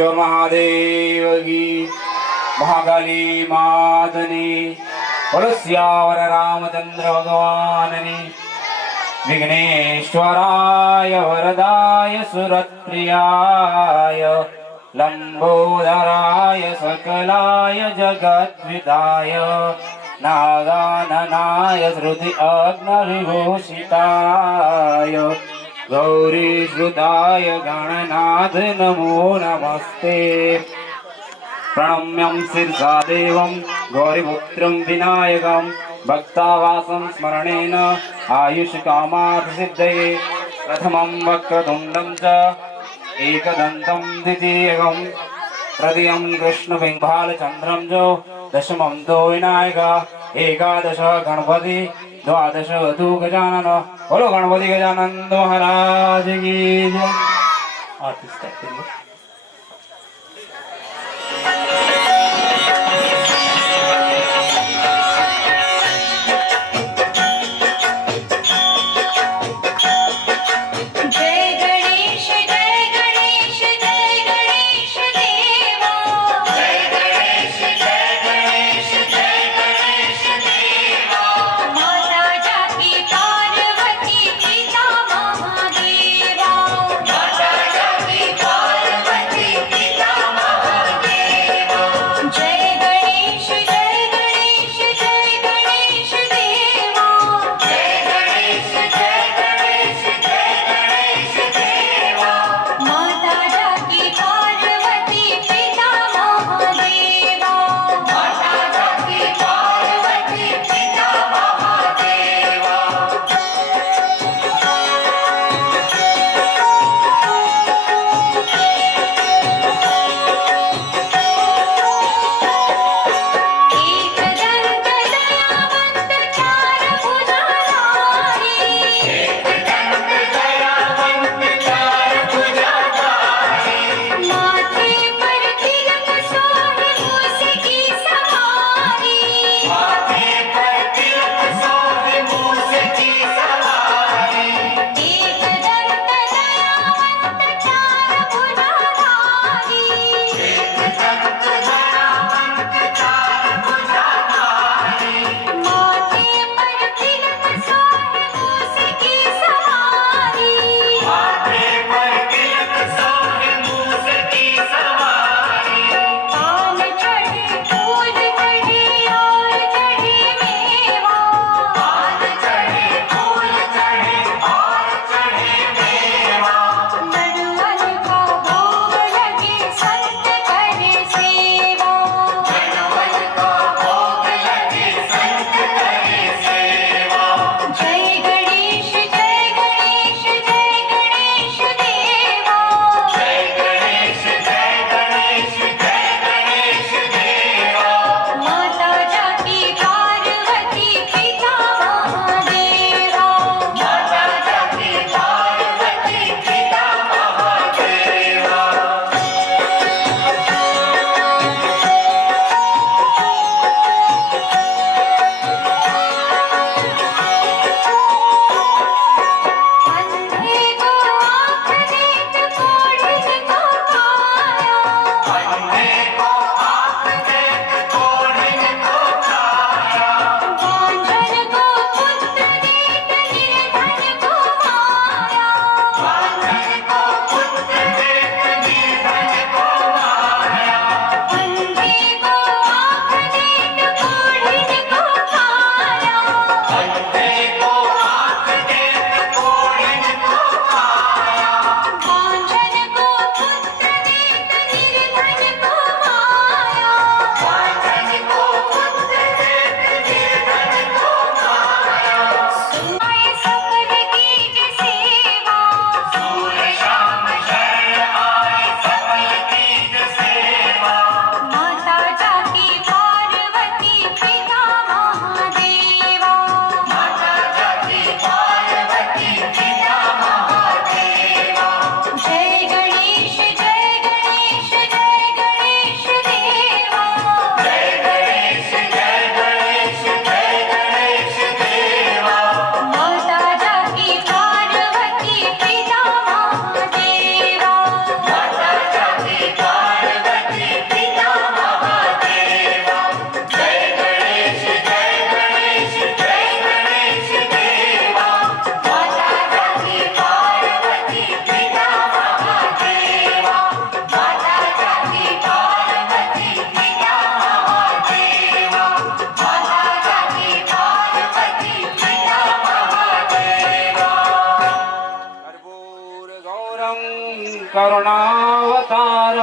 महादेव की महाकाली मातनी सियावर रामचंद्र भगवान विघ्नेश्वराय वरदाय सुरप्रियाय लंबोदराय सकलाय जगद्विदाय नागाननाय श्रुति अग्निविभूषिताय गौरी श्रुताय गणनाथ नमो नमस्ते। प्रणम्यं शिरसा देवं गौरीपुत्रं विनायकं भक्तावासं स्मरणेन आयुष्कामार्थसिद्धये प्रथमं वक्रतुण्डं च एकदन्तं द्वितीयं तृतीयं कृष्णबिम्बालचन्द्रं च दशमं तो विनायक एकादश गणपति द्वादश तु गजानन। बोलो गणपति गजानन महाराज की जय।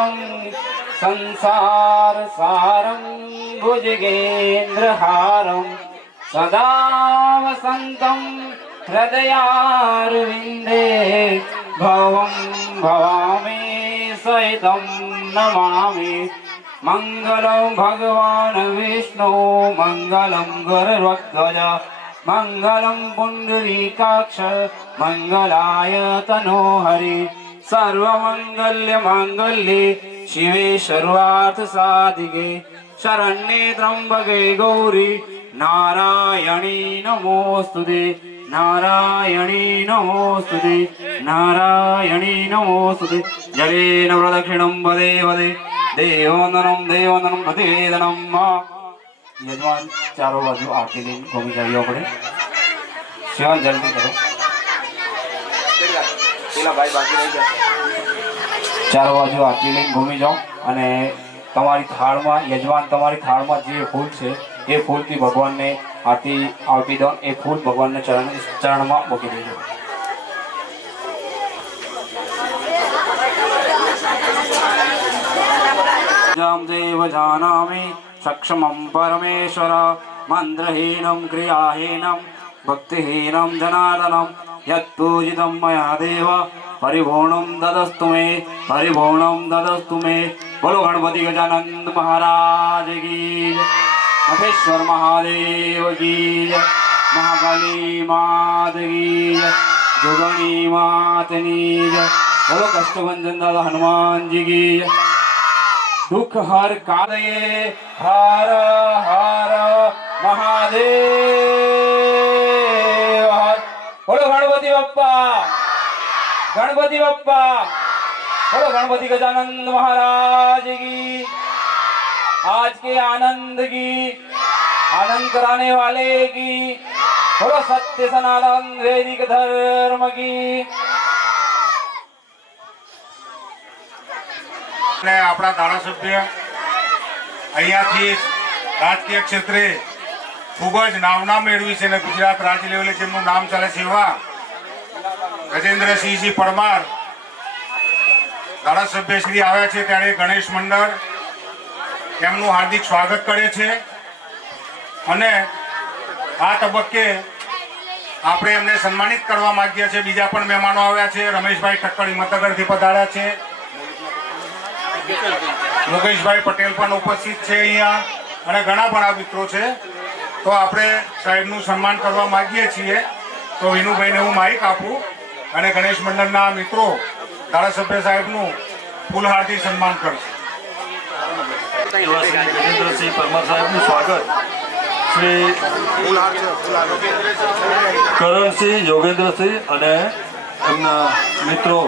सागरं संसारसारं भुजगेन्द्रहारं सदा वसन्तं हृदयारविन्दे भवं भवामि सहितं नमामि। मङ्गलं भगवान् विष्णु मङ्गलं गरुडध्वज मङ्गलं पुण्डरीकाक्ष मङ्गलाय तनोहरि। सर्वमङ्गल्यमाङ्गल्ये शिवे सर्वार्थसाधिके शरण्ये त्र्यम्बके गौरी नारायणी नमोस्तुते नारायणी नमोस्तुते नारायणी नमोस्तुते। जलेन प्रदक्षिणं वदे वदे देववंदनं देववंदनं प्रतिवेदनं। यजमान चारों बाजू आरती लઈને ઘૂમી જઈએ આપણે। શિવાન જલ્દી કરો, ચારો બાજુ આરતી લઈને ઘૂમી જાઓ અને તમારી થાળમાં યજમાન તમારી થાળમાં જે ફૂલ છે એ ફૂલથી ભગવાનને આરતી આપી દો। એ ફૂલ ભગવાનને ચરણમાં મૂકી દેજો। देव जानामि सक्षमं परमेश्वर मन्त्रहीनं क्रियाहीनं भक्तिहीनं जनार्दनं यत्पूजितं मया देव परिपूर्णं ददस्तु मे परिपूर्णं ददस्तु मे। बोलो गणपति गजानन महाराज की, महेश्वर महादेव की, महाकाली मात की, जोगणी मात की। बोलो कष्टभंजन दादा हनुमान जी की। दुख हर कालये हर हर महादेव। बोलो गणपति बप्पा गणपति बप्पा। बोलो गणपति गजानन महाराज की। आज के आनंद की आनंद कराने वाले की। बोलो सत्य सनातन वैदिक धर्म की। આપણા ધારાસભ્ય અહીંયાથી રાજકીય ક્ષેત્રે ખૂબ જ નામના મેળવી છે અને ગુજરાત રાજ્ય લેવલે જેમનું નામ ચાલે છે એવા ગજેન્દ્રસિંહજી પરમાર ધારાસભ્ય શ્રી આવ્યા છે ત્યારે ગણેશ મંડળ એમનું હાર્દિક સ્વાગત કરે છે અને આ તબક્કે આપણે એમને સન્માનિત કરવા માંગીએ છીએ। બીજા પણ મહેમાનો આવ્યા છે। રમેશભાઈ ઠક્કર હિંમતનગરથી પધાર્યા છે। લોકેશભાઈ પટેલ પણ ઉપસ્થિત છે અહીંયા અને ઘણા બધા મિત્રો છે। તો આપણે સાહેબનું સન્માન કરવા માંગીએ છીએ। તો વિનુભાઈને હું માઇક આપું અને ગણેશ મંડળના મિત્રો ધારાસભ્ય સાહેબનું ફૂલહારથી સન્માન કરશે। ગજેન્દ્રસિંહ પરમાર સાહેબનું સ્વાગત શ્રી કરણસિંહ યોગેન્દ્રસિંહ અને એમના મિત્રો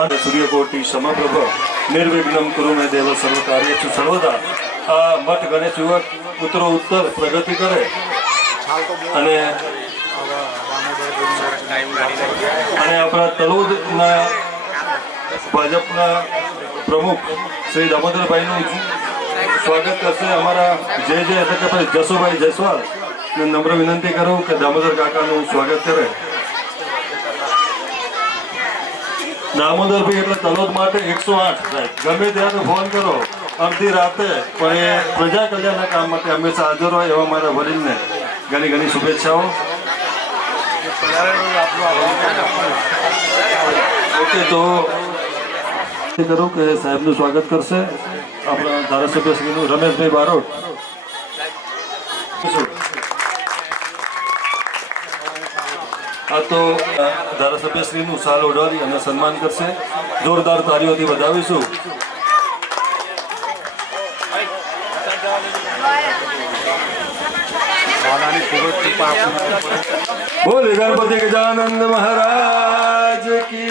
અને સૂર્યકોટી સમપ્રભ નિર્વિઘ્નમ કુરુ મે દેવ સર્વ કાર્યેષુ સર્વદા। આ મઠ ગણેશ યુવક ઉત્તરો ઉત્તર પ્રગતિ કરે અને આપણા તલોદના ભાજપના પ્રમુખ શ્રી દામોદરભાઈનું સ્વાગત કરશે। અમારા જે એટલે કે ભાઈ જસુભાઈ જયસ્વાલ ને નમ્ર વિનંતી કરું કે દામોદર કાકાનું સ્વાગત કરે। દામોદરભાઈ એટલે તલોદ માટે 108 સાહેબ, ગમે ત્યારે ફોન કરો અડધી રાતે, પણ એ પ્રજા કલ્યાણના કામ માટે હંમેશા હાજર હોય એવા મારા વડીલને ઘણી ઘણી શુભેચ્છાઓ। ઓકે, તો કરું કે સાહેબનું સ્વાગત કરશે આપણા ધારાસભ્ય શ્રીનું રમેશભાઈ બારોટ। આ તો ધારાસભ્ય શ્રીનું શાલ ઓઢાડી અને સન્માન કરશે। જોરદાર તાળીઓથી વધાવીશું। બોલે ગણપતિ ગજાનંદ મહારાજ की।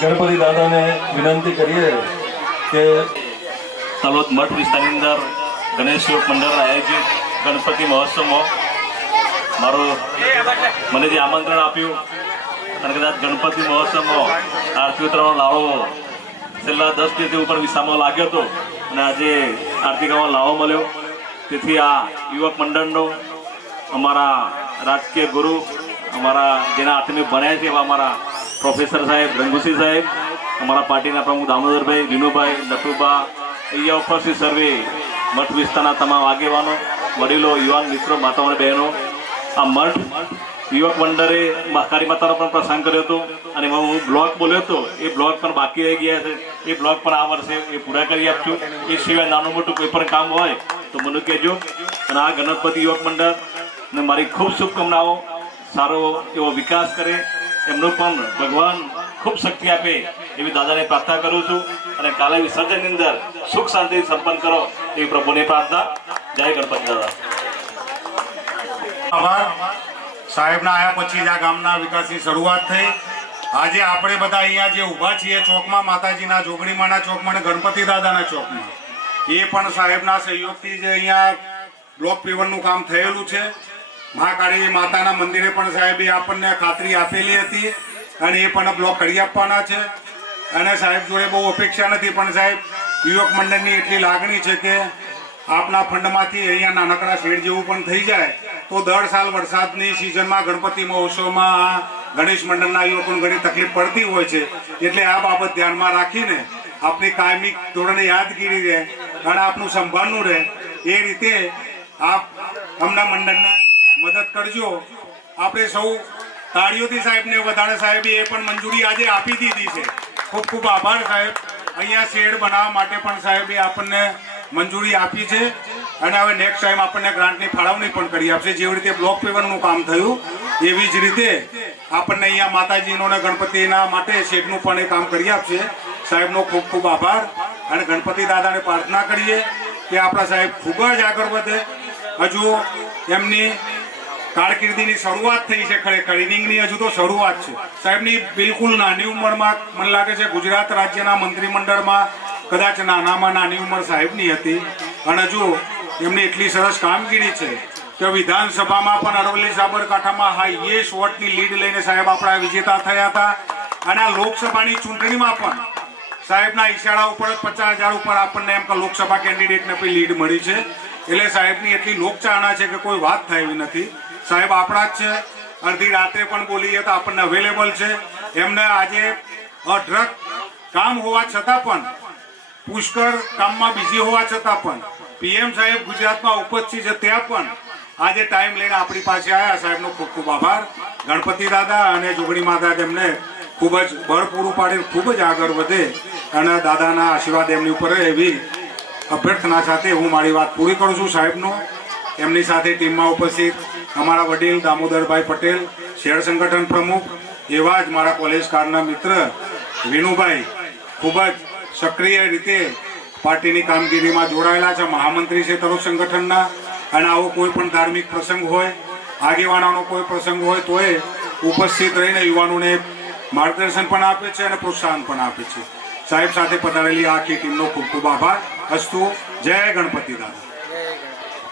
ગણપતિ દાદાને વિનંતી કરીએ કે તલોદ મઠ વિસ્તારની અંદર ગણેશ યોગ મંડળ આયોજિત ગણપતિ મહોત્સવમાં મને જે આમંત્રણ આપ્યું અને કદાચ ગણપતિ મહોત્સવમાં આરતી ઉતરવાનો લાડો છેલ્લા 10 દિવસથી ઉપર વિસામાં લાગ્યો હતો અને આજે આર્થિકમાં લાવો મળ્યો. તેથી આ યુવક મંડળનો અમારા રાજકીય ગુરુ, અમારા જેના હાથે ભણ્યા છે એવા અમારા પ્રોફેસર સાહેબ રંગુસિંહ સાહેબ, અમારા પાર્ટીના પ્રમુખ દામોદરભાઈ, વિનુભાઈ, નટુબા, અહીંયા ઉપસ્થિત સર્વે મઠ વિસ્તારના તમામ આગેવાનો, વડીલો, યુવાન મિત્રો, માતાઓ અને બહેનો, આ મઠ યુવક મંડળે મહાકાળી માતાનો પણ પ્રસંગ કર્યો હતો અને હું બ્લોક બોલ્યો હતો, એ બ્લોક પણ બાકી રહી ગયા છે. એ બ્લોક પણ આ વર્ષે એ પૂરા કરી આપશું. એ સિવાય નાનું મોટું કોઈ પણ કામ હોય તો મને કહેજો. અને આ ગણપતિ યુવક મંડળ ને મારી ખૂબ શુભકામનાઓ, સારો એવો વિકાસ કરે, એમનો પણ ભગવાન ખૂબ શક્તિ આપે એવી દાદાને પ્રાર્થના કરું છું. અને કાલે વિસર્જનની અંદર સુખ શાંતિ સંપન્ન કરો એવી પ્રભુને પ્રાર્થના. જય ગણપતિ દાદા. આભાર. સાહેબના આયા પછી જ આ ગામના વિકાસની શરૂઆત થઈ. આજે આપણે બધા અહીંયા જે ઊભા છીએ ચોકમાં, માતાજીના જોગણીમાના ચોકમાં અને ગણપતિ દાદાના ચોકમાં, એ પણ સાહેબના સહયોગથી જે અહીંયા બ્લોક પીવરનું કામ થયેલું છે. મહાકાળી માતાના મંદિરે પણ સાહેબે આપણને ખાતરી આપેલી હતી અને એ પણ બ્લોક કરી આપવાના છે. અને સાહેબ જોડે બહુ અપેક્ષા નથી, પણ સાહેબ યુવક મંડળની એટલી લાગણી છે કે આપના ફંડમાંથી અહીંયા નાનકડા શેડ જેવું પણ થઈ જાય તો દર સાલ વરસાદની સિઝનમાં ગણપતિ મહોત્સવમાં ગણેશ મંડળના યુવકોને ઘણી તકલીફ પડતી હોય છે. એટલે આ બાબત ધ્યાનમાં રાખીને આપણી કાયમી ધોરણે યાદગીરી રહે અને આપનું સંભાળનું રહે એ રીતે આપ અમના મંડળને મદદ કરજો. આપણે સૌ તાળીઓથી સાહેબને વધારે સાહેબે એ પણ મંજૂરી આજે આપી દીધી છે. ખૂબ ખૂબ આભાર સાહેબ. અહીંયા શેડ બનાવવા માટે પણ સાહેબે આપણને મંજૂરી આપી છે અને હવે નેક્સ્ટ ટાઈમ આપણને ગ્રાન્ટની ફાળવણી પણ કરી આપશે. જેવી રીતે બ્લોક પેવરનું કામ થયું એવી જ રીતે આપણને અહીંયા માતાજીનો અને ગણપતિના માટે શેડનું પણ એ કામ કરી આપશે. સાહેબનો ખૂબ ખૂબ આભાર અને ગણપતિ દાદાને પ્રાર્થના કરીએ કે આપણા સાહેબ ખૂબ જ આગળ વધે. હજુ એમની કારકિર્દીની શરૂઆત થઈ છે, ખરેખર ઇનિંગની હજુ તો શરૂઆત છે. સાહેબની બિલકુલ નાની ઉંમરમાં મને લાગે છે ગુજરાત રાજ્યના મંત્રીમંડળમાં કદાચ નાનામાં નાની ઉંમર સાહેબની હતી અને હજુ એમની એટલી સરસ કામગીરી છે કે વિધાનસભામાં પણ અરવલ્લી સાબરકાંઠામાં હાઈએસ્ટ વોટની લીડ લઈને સાહેબ આપણા વિજેતા થયા હતા. અને આ લોકસભાની ચૂંટણીમાં પણ સાહેબના ઈશારા ઉપર 50,000 ઉપર આપણને એમ કે લોકસભા કેન્ડિડેટને પણ લીડ મળી છે. એટલે સાહેબની એટલી લોકચાહના છે કે કોઈ વાત થાય એવી નથી. સાહેબ આપણા જ છે. અડધી રાત્રે પણ બોલીએ તો આપણને અવેલેબલ છે. એમને આજે અઢળક કામ હોવા છતાં પણ, પુષ્કળ કામમાં બિઝી હોવા છતાં પણ, PM સાહેબ ગુજરાતમાં ઉપસ્થિત છે ત્યાં પણ આજે ટાઈમ લઈને આપણી પાસે આવ્યા. સાહેબનો ખૂબ ખૂબ આભાર. ગણપતિ દાદા અને જોગણી માતા તેમને ખૂબ જ બળ પૂરું પાડે, ખૂબ જ આગળ વધે અને દાદાના આશીર્વાદ એમની ઉપર રહે એવી અભ્યર્થના સાથે હું મારી વાત પૂરી કરું છું. સાહેબનો એમની સાથે ટીમમાં ઉપસ્થિત અમારા વડીલ દામોદરભાઈ પટેલ, શહેર સંગઠન પ્રમુખ, એવા જ મારા કોલેજ કાળના મિત્ર વિનુભાઈ ખૂબ જ સક્રિય રીતે પાર્ટીની કામગીરીમાં જોડાયેલા છે, મહામંત્રી છે તરફ સંગઠનના. અને આવો કોઈ પણ ધાર્મિક પ્રસંગ હોય, આગેવાનોનો કોઈ પ્રસંગ હોય તો એ ઉપસ્થિત રહીને યુવાનોને માર્ગદર્શન પણ આપે છે અને પ્રોત્સાહન પણ આપે છે. સાહેબ સાથે પધારેલી આખી ટીમનો ખૂબ ખૂબ આભાર. અસ્તુ. જય ગણપતિ દાદા.